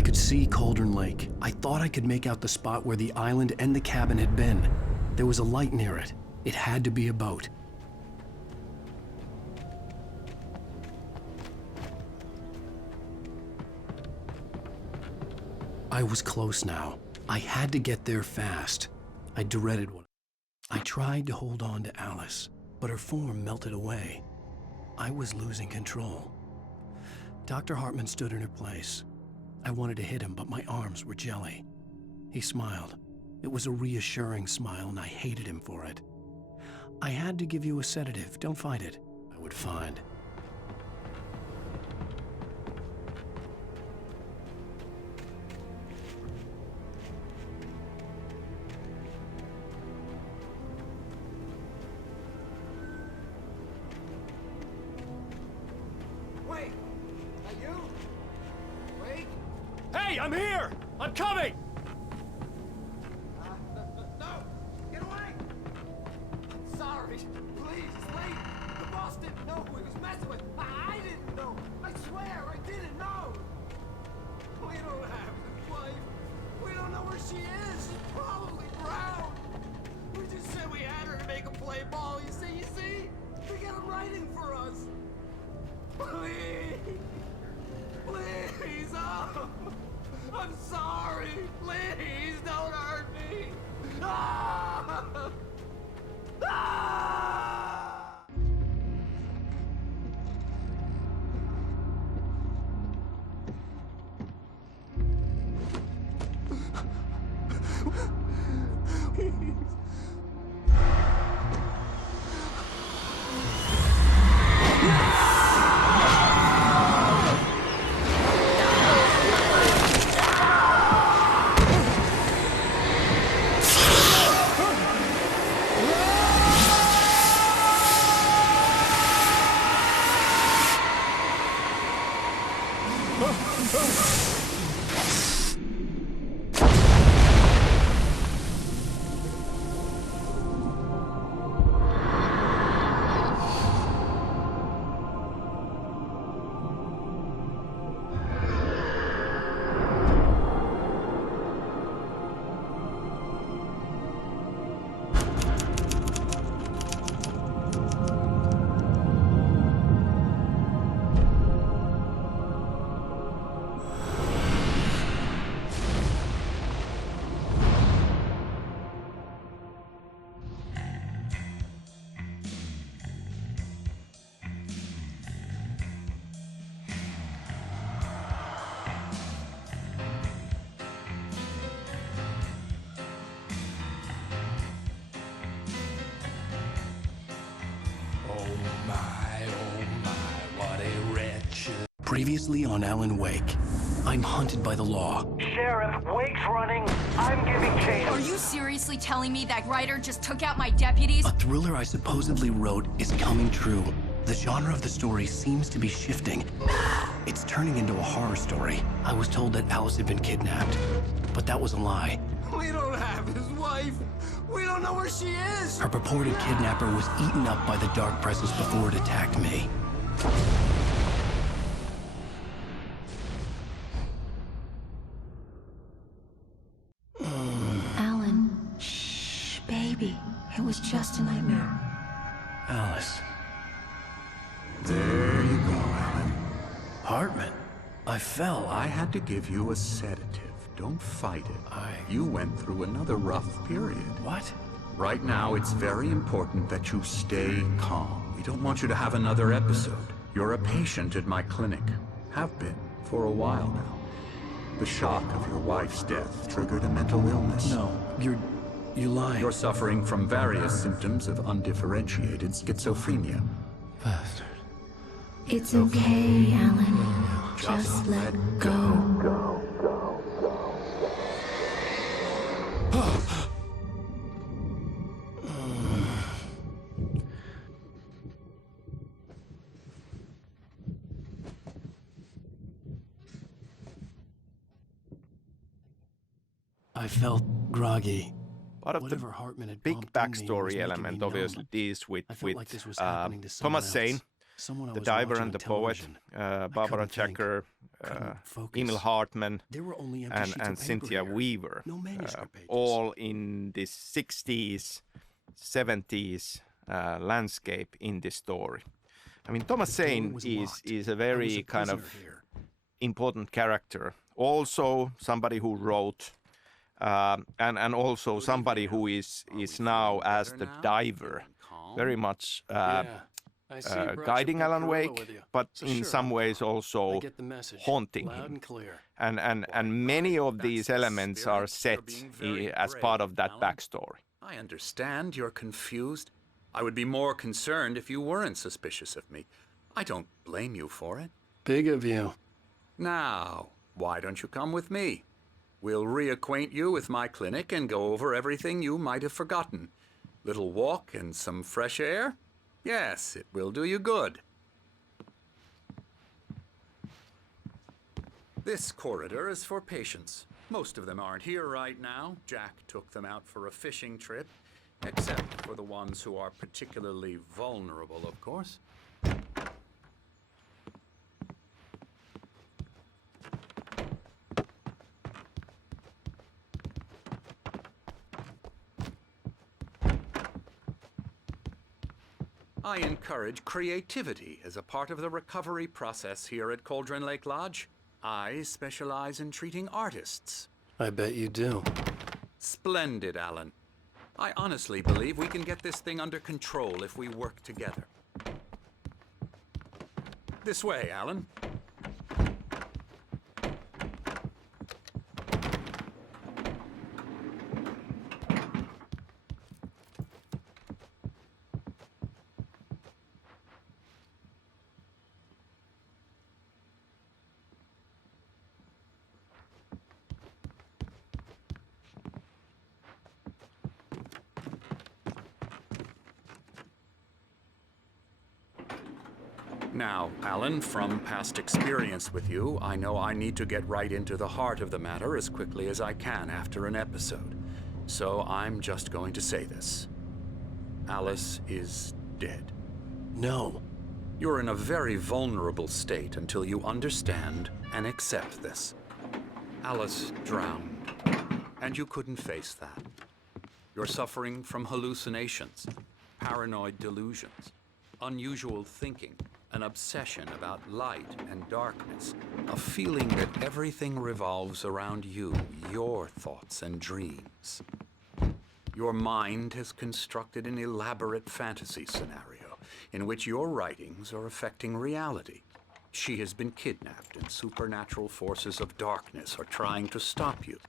I could see Cauldron Lake. I thought I could make out the spot where the island and the cabin had been. There was a light near it. It had to be a boat. I was close now. I had to get there fast. I dreaded what. I tried to hold on to Alice, but her form melted away. I was losing control. Dr. Hartman stood in her place. I wanted to hit him, but my arms were jelly. He smiled. It was a reassuring smile, and I hated him for it. I had to give you a sedative. Don't fight it. I would find. Wait! Are you? Wait! Hey, I'm here! I'm coming! No! Get away! Sorry. Please, it's late. The boss didn't know who he was messing with. I didn't know. I swear I didn't know. We don't have his wife. We don't know where she is. She's probably drowned. We just said we had her to make a play ball. You see? We got him writing for us. Please! Please! Oh! I'm sorry! Please don't hurt me! Ah! Ah! Previously on Alan Wake, I'm hunted by the law. Sheriff, Wake's running. I'm giving chase. Are you seriously telling me that writer just took out my deputies? A thriller I supposedly wrote is coming true. The genre of the story seems to be shifting. It's turning into a horror story. I was told that Alice had been kidnapped, but that was a lie. We don't have his wife. We don't know where she is. Her purported kidnapper was eaten up by the dark presence before it attacked me. Alan, shh, baby. It was just a nightmare. Alice. There you go, Alan. Hartman. I fell. I had to give you a sedative. Don't fight it. You went through another rough period. What? Right now, it's very important that you stay calm. We don't want you to have another episode. You're a patient at my clinic. Have been for a while now. The shock of your wife's death triggered a mental illness. No, you lied. You're suffering from various symptoms of undifferentiated schizophrenia. Bastard. It's okay, Alan. Just let go. I felt groggy. Part of Whatever the Hartman had big bumped in me was backstory making element me obviously numb. deals with I felt like this was happening to someone Thomas else. Zane, Someone I the was diver watching and the on poet, television. Barbara couldn't think. Jacker, couldn't focus. Emil Hartman There were only empty sheets and of paper Cynthia here. Weaver, No manuscript pages. all in this 60s, 70s landscape in this story. I mean, Thomas The door Zane was is locked. a I was very a kind of prisoner here. important character. Also somebody who wrote, and also somebody who is now as the diver, very much Yeah. I see you brought your guiding pet Alan gorilla Wake, with you. but So in sure, some I'm ways calm. I also get the message. haunting Loud him. and clear. And many of these elements are set as part of that backstory. I understand you're confused. I would be more concerned if you weren't suspicious of me. I don't blame you for it. Big of you. Now, why don't you come with me? We'll reacquaint you with my clinic and go over everything you might have forgotten. Little walk and some fresh air? Yes, it will do you good. This corridor is for patients. Most of them aren't here right now. Jack took them out for a fishing trip, except for the ones who are particularly vulnerable, of course. I encourage creativity as a part of the recovery process here at Cauldron Lake Lodge. I specialize in treating artists. I bet you do. Splendid, Alan. I honestly believe we can get this thing under control if we work together. This way, Alan. Now, Alan, from past experience with you, I know I need to get right into the heart of the matter as quickly as I can after an episode. So I'm just going to say this. Alice is dead. No. You're in a very vulnerable state until you understand and accept this. Alice drowned, and you couldn't face that. You're suffering from hallucinations, paranoid delusions, unusual thinking, an obsession about light and darkness, a feeling that everything revolves around you, your thoughts and dreams. Your mind has constructed an elaborate fantasy scenario in which your writings are affecting reality. She has been kidnapped and supernatural forces of darkness are trying to stop you.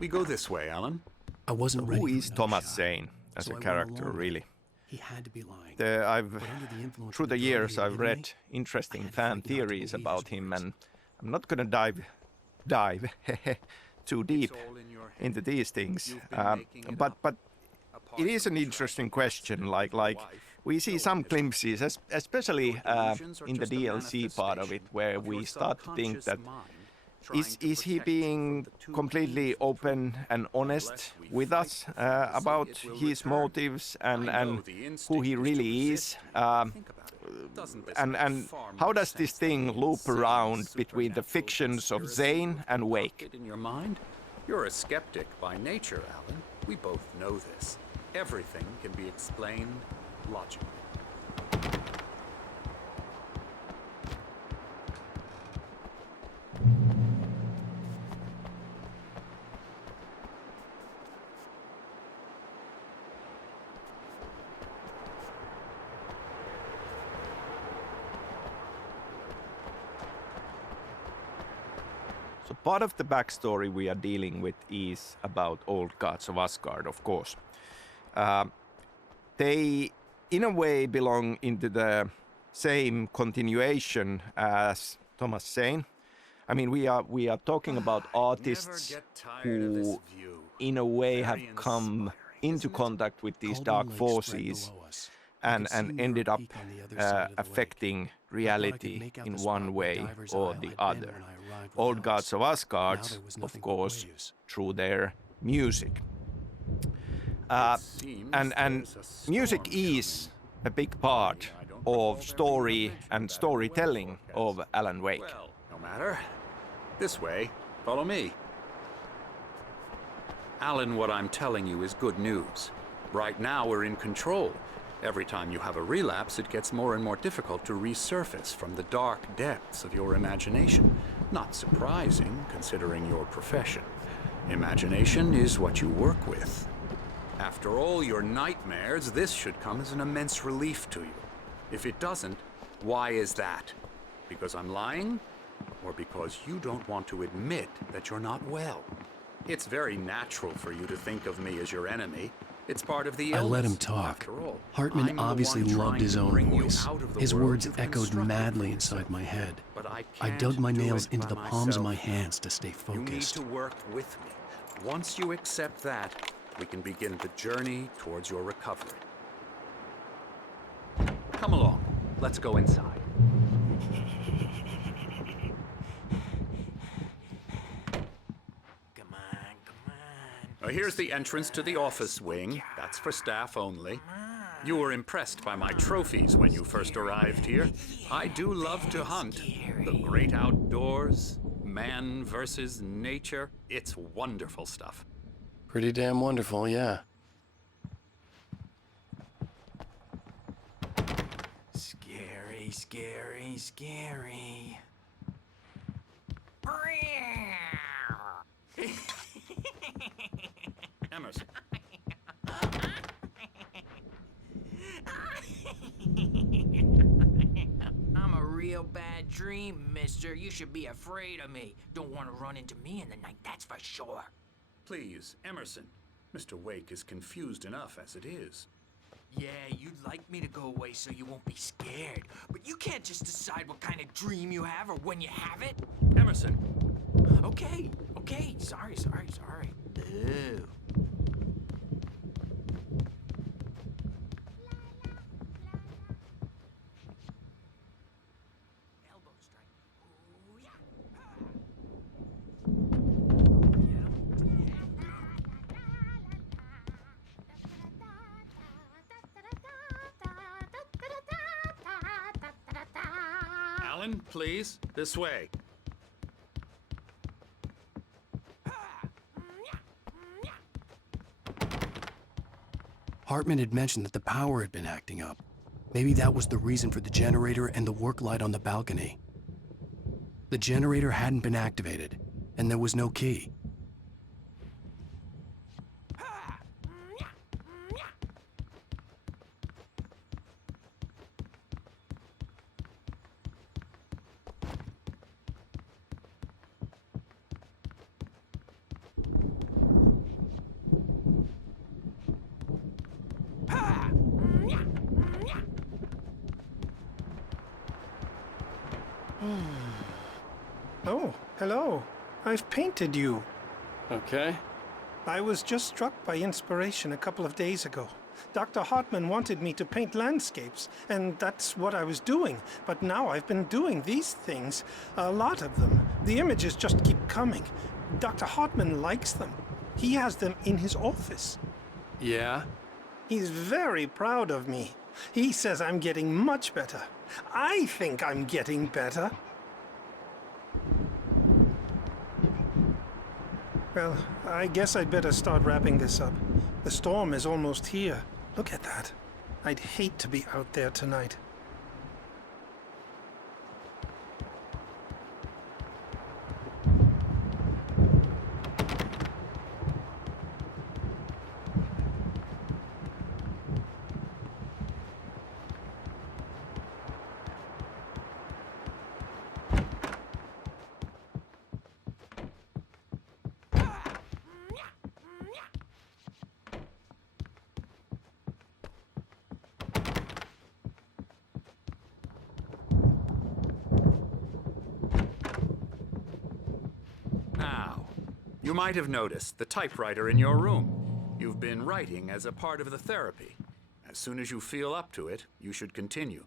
We go this way, Alan. I wasn't ready. Who for is another Thomas shot. Zane as So a I went character, along with really? it. He had to be lying. I've But under the influence through of the drug years he had I've given read me, interesting I had fan freaked out to theories believe about his him, words. and I'm not gonna dive too deep all in your head. into these things. You've been making it But up. it is an interesting question. Like we see some glimpses, especially in the DLC part of it, where we start to think that is he being completely open and honest with us about his motives and who he really is? And how does this thing loop around between the fictions of Zane and Wake? In your mind? You're a skeptic by nature, Alan. We both know this. Everything can be explained logically. So part of the backstory we are dealing with is about old gods of Asgard, of course. They, in a way, belong into the same continuation as Thomas Zane. I mean, we are talking about artists who, in a way, have come into contact with these dark forces and ended up affecting reality in one way or the other. Old gods of Asgard, of course, through their music. And music is a big part of story and storytelling of Alan Wake. Well, no matter. This way. Follow me. Alan, what I'm telling you is good news. Right now, we're in control. Every time you have a relapse, it gets more and more difficult to resurface from the dark depths of your imagination. Not surprising, considering your profession. Imagination is what you work with. After all your nightmares, this should come as an immense relief to you. If it doesn't, why is that? Because I'm lying? Or because you don't want to admit that you're not well? It's very natural for you to think of me as your enemy. It's part of the illness. I let him talk. After all, Hartman I'm the obviously one loved trying his to own bring you voice. out of the His world words you've echoed constructed madly for inside yourself. my head. But I dug can't my do nails it into by the palms of my myself. hands to stay You need focused. to work with me. Once you accept that, we can begin the journey towards your recovery. Come along. Let's go inside. Come on. Here's the entrance to the office wing. That's for staff only. You were impressed by my trophies when you first arrived here. I do love to hunt. The great outdoors, man versus nature. It's wonderful stuff. Pretty damn wonderful, yeah. Scary, scary, scary. Emerson. I'm a real bad dream, mister. You should be afraid of me. Don't want to run into me in the night, that's for sure. Please, Emerson. Mr. Wake is confused enough as it is. Yeah, you'd like me to go away so you won't be scared. But you can't just decide what kind of dream you have or when you have it. Emerson! Okay. Sorry. Ew. Elbow strike. Ooh, yeah. Alan, please, this way. Hartman had mentioned that the power had been acting up. Maybe that was the reason for the generator and the work light on the balcony. The generator hadn't been activated, and there was no key. Oh, hello. I've painted you. Okay. I was just struck by inspiration a couple of days ago. Dr. Hartman wanted me to paint landscapes, and that's what I was doing. But now I've been doing these things, a lot of them. The images just keep coming. Dr. Hartman likes them. He has them in his office. Yeah? He's very proud of me. He says I'm getting much better. I think I'm getting better. Well, I guess I'd better start wrapping this up. The storm is almost here. Look at that. I'd hate to be out there tonight. Now, you might have noticed the typewriter in your room. You've been writing as a part of the therapy. As soon as you feel up to it, you should continue.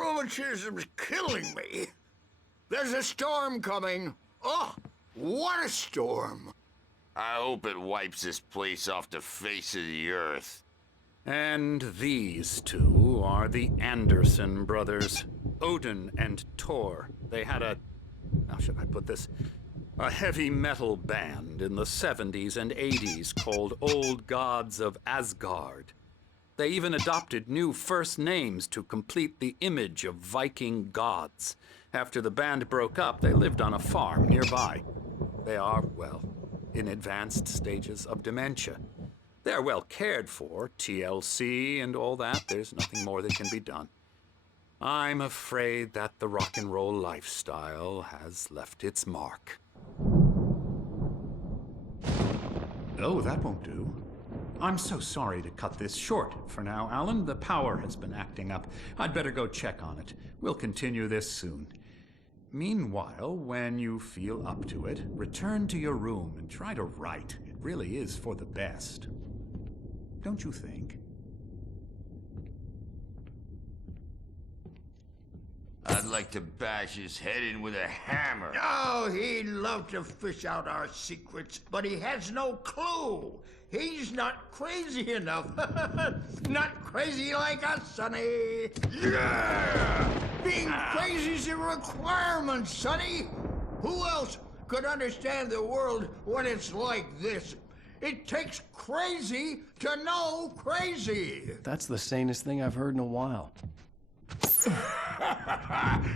rheumatism's killing me. There's a storm coming. Oh, what a storm. I hope it wipes this place off the face of the earth. And these two are the Anderson brothers, Odin and Thor. They had how should I put this? A heavy metal band in the 70s and 80s called Old Gods of Asgard. They even adopted new first names to complete the image of Viking gods. After the band broke up, they lived on a farm nearby. They are, well, in advanced stages of dementia. They're well cared for, TLC and all that. There's nothing more that can be done. I'm afraid that the rock and roll lifestyle has left its mark. Oh, that won't do. I'm so sorry to cut this short for now, Alan. The power has been acting up. I'd better go check on it. We'll continue this soon. Meanwhile, when you feel up to it, return to your room and try to write. It really is for the best. Don't you think? I'd like to bash his head in with a hammer. Oh, he'd love to fish out our secrets, but he has no clue. He's not crazy enough. Not crazy like us, Sonny. Yeah! Being crazy's a requirement, Sonny. Who else could understand the world when it's like this? It takes crazy to know crazy. That's the sanest thing I've heard in a while.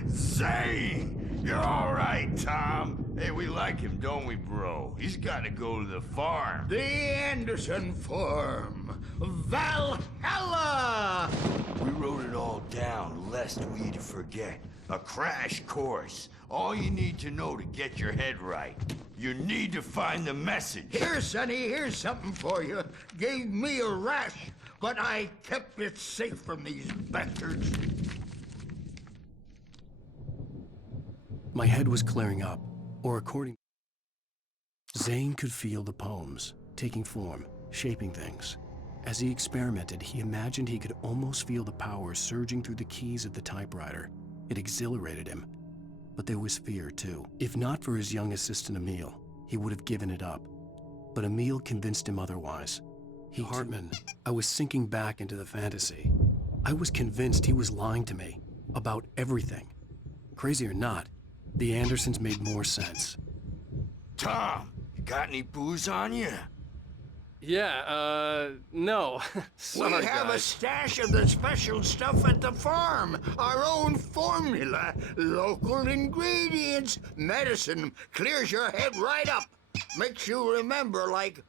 Zane! You're all right, Tom. Hey, we like him, don't we, bro? He's got to go to the farm. The Anderson Farm. Valhalla! We wrote it all down, lest we'd forget. A crash course. All you need to know to get your head right. You need to find the message. Here, Sonny, here's something for you. Gave me a rash, but I kept it safe from these bastards. My head was clearing up, or according... Zane could feel the poems, taking form, shaping things. As he experimented, he imagined he could almost feel the power surging through the keys of the typewriter. It exhilarated him. But there was fear, too. If not for his young assistant, Emil, he would have given it up. But Emil convinced him otherwise. Hartman, I was sinking back into the fantasy. I was convinced he was lying to me about everything. Crazy or not, the Andersons made more sense. Tom, you got any booze on you? Yeah, no. Sorry, We have a guys. stash of the special stuff at the farm. Our own formula. Local ingredients. Medicine clears your head right up. Makes you remember like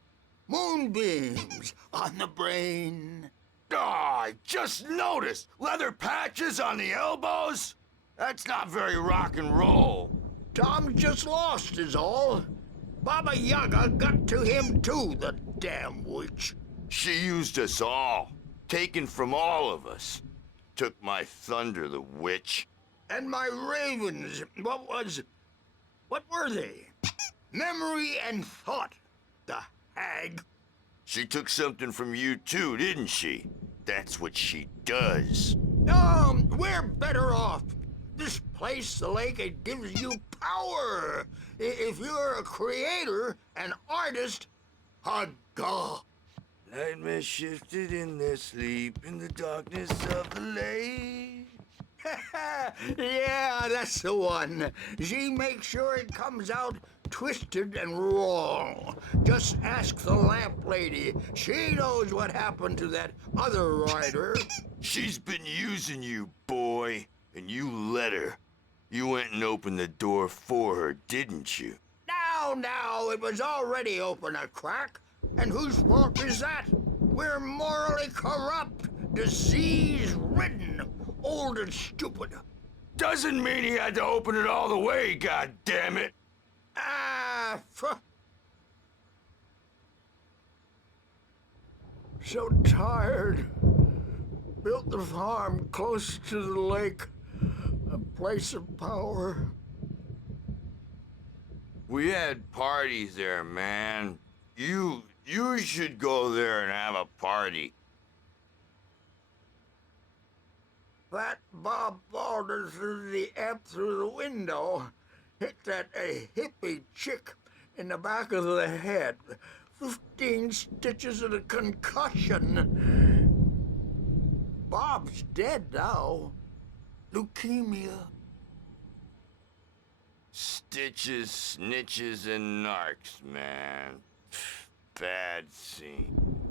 moonbeams on the brain. Oh, I just noticed. Leather patches on the elbows? That's not very rock and roll. Tom just lost is all. Baba Yaga got to him too, the damn witch. She used us all. Taken from all of us. Took my thunder, the witch. And my ravens, what were they? Memory and thought, the hag. She took something from you too, didn't she? That's what she does. We're better off. This place, the lake, it gives you power. If you're a creator, an artist, haga. Nightmare shifted in their sleep in the darkness of the lake. Yeah, that's the one. She makes sure it comes out twisted and wrong. Just ask the lamp lady. She knows what happened to that other rider. She's been using you, boy, and you let her. You went and opened the door for her, didn't you? Now, it was already open a crack. And whose fault is that? We're morally corrupt, disease-ridden, old and stupid. Doesn't mean he had to open it all the way, goddammit. So tired. Built the farm close to the lake. A place of power. We had parties there, man. You should go there and have a party. Fat Bob Baldwin threw the app through the window. Hit that hippie chick in the back of the head. 15 stitches and a concussion. Bob's dead now. Leukemia. Stitches, snitches, and narcs, man. Bad scene.